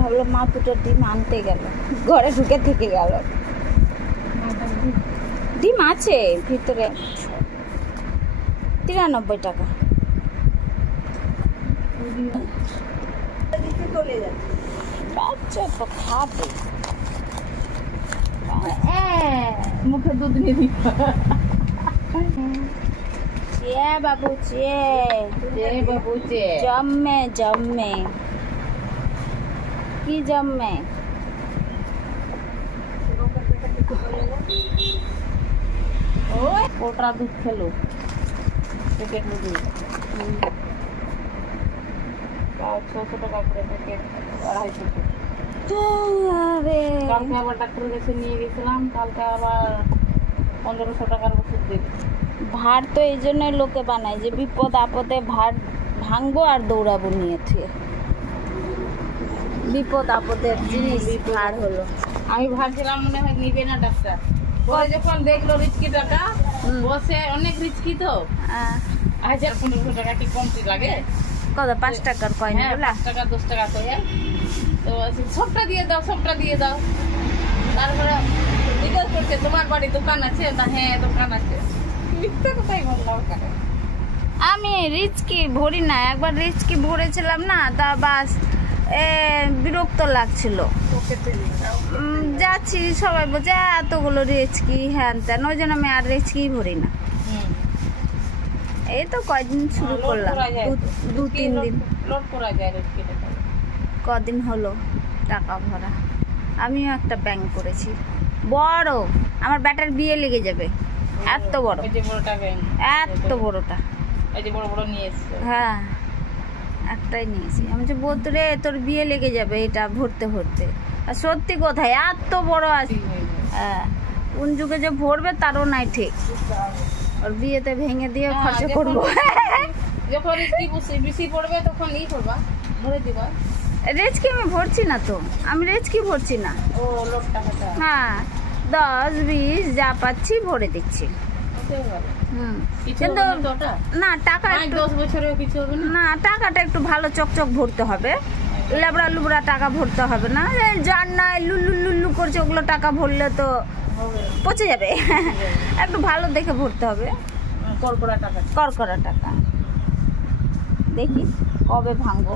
ভাবলাম মা দুটো ডিম আনতে গেল, ঘরে ঢুকে থেকে গেল। ডিম আছে ভিতরে, 93 টাকা। বাচ্চা তো খাবে, মুখে দুধ নিয়ে দিবা। চেয়ে বাবু চেয়ে বাবু চেয়ে জম্মে জম্মে কি জম্মে। ওটা দুধ খেলো, প্যাকেট দুধ 600 টাকা করে প্যাকেট, 250। কালকে আবার ডাক্তারের কাছে নিয়ে গেছিলাম, কালকে আবার 1500 টাকার ওষুধ দিল। ভার তো এই জন্যই লোকে বানায় যে বিপদ আপদে ভার ভাঙবো আর দৌড়াবো নিয়ে থুয়ে। বিপদ আপদের জিনিস ভার হলো। আমি ভাবছিলাম মনে হয় নিবে না ডাক্তার, পরে যখন দেখলো রিচকি টাকা, বসে অনেক রিচকি তো 1000-1500 টাকা কি কমতি লাগে? কত 5 টাকার কয়েন? 5 টাকা 10 টাকা করে, তো সবটা দিয়ে দাও, সবটা দিয়ে দাও। তারপরে জিজ্ঞেস করছে তোমার বাড়ি দোকান আছে? হ্যাঁ দোকান আছে। মিথ্যা কথাই বললাম। আমি রিচকি ভরি না, একবার রিচকি ভরেছিলাম না, তা বাস বিরক্ত লাগছিল। যাচ্ছি সবাই বলছে এতগুলো রিচকি হ্যান ত্যান, ওই জন্য আমি আর রিচকি ভরি না। এই তো কয়দিন শুরু করলাম, 2-3 দিন। লোড করা যায় রিচকি টাকা। কদিন হলো টাকা ভরা। আমিও একটা ব্যাংক করেছি বড়, আমার ব্যাটার বিয়ে লেগে যাবে, এত বড়। এই যে বড়টা ব্যাংক, এত বড়টা, এই যে বড় বড় নিয়ে এসছে। হ্যাঁ একটাই নিয়েছি। আমি যে বলতো রে তোর বিয়ে লেগে যাবে এটা ভরতে ভরতে, আর সত্যি কোথায় এত বড় আছে। হ্যাঁ কোন যুগে যে ভরবে তারও নাই ঠিক। ওর বিয়েতে ভেঙে দিয়ে খরচা করবো। যখন বেশি পড়বে তখন ই করবা, ভরে দিবা। রেজকি আমি ভরছি না তো, আমি রেজকি ভরছি না। ও লোক টাকাটা, হ্যাঁ 10-20 যা পাচ্ছি ভরে দিচ্ছি। কিন্তু না টাকা 10 বছরেও কিছু হবে না, টাকাটা একটু ভালো চকচক ভরতে হবে, লেবড়া লুবড়া টাকা ভরতে হবে না। যার নাই লুল্লু লুল্লু করছে ওগুলো টাকা ভরলে তো পচে যাবে। একটু ভালো দেখে ভরতে হবে, করকরা টাকা। করকরা টাকা। দেখি কবে ভাঙবো।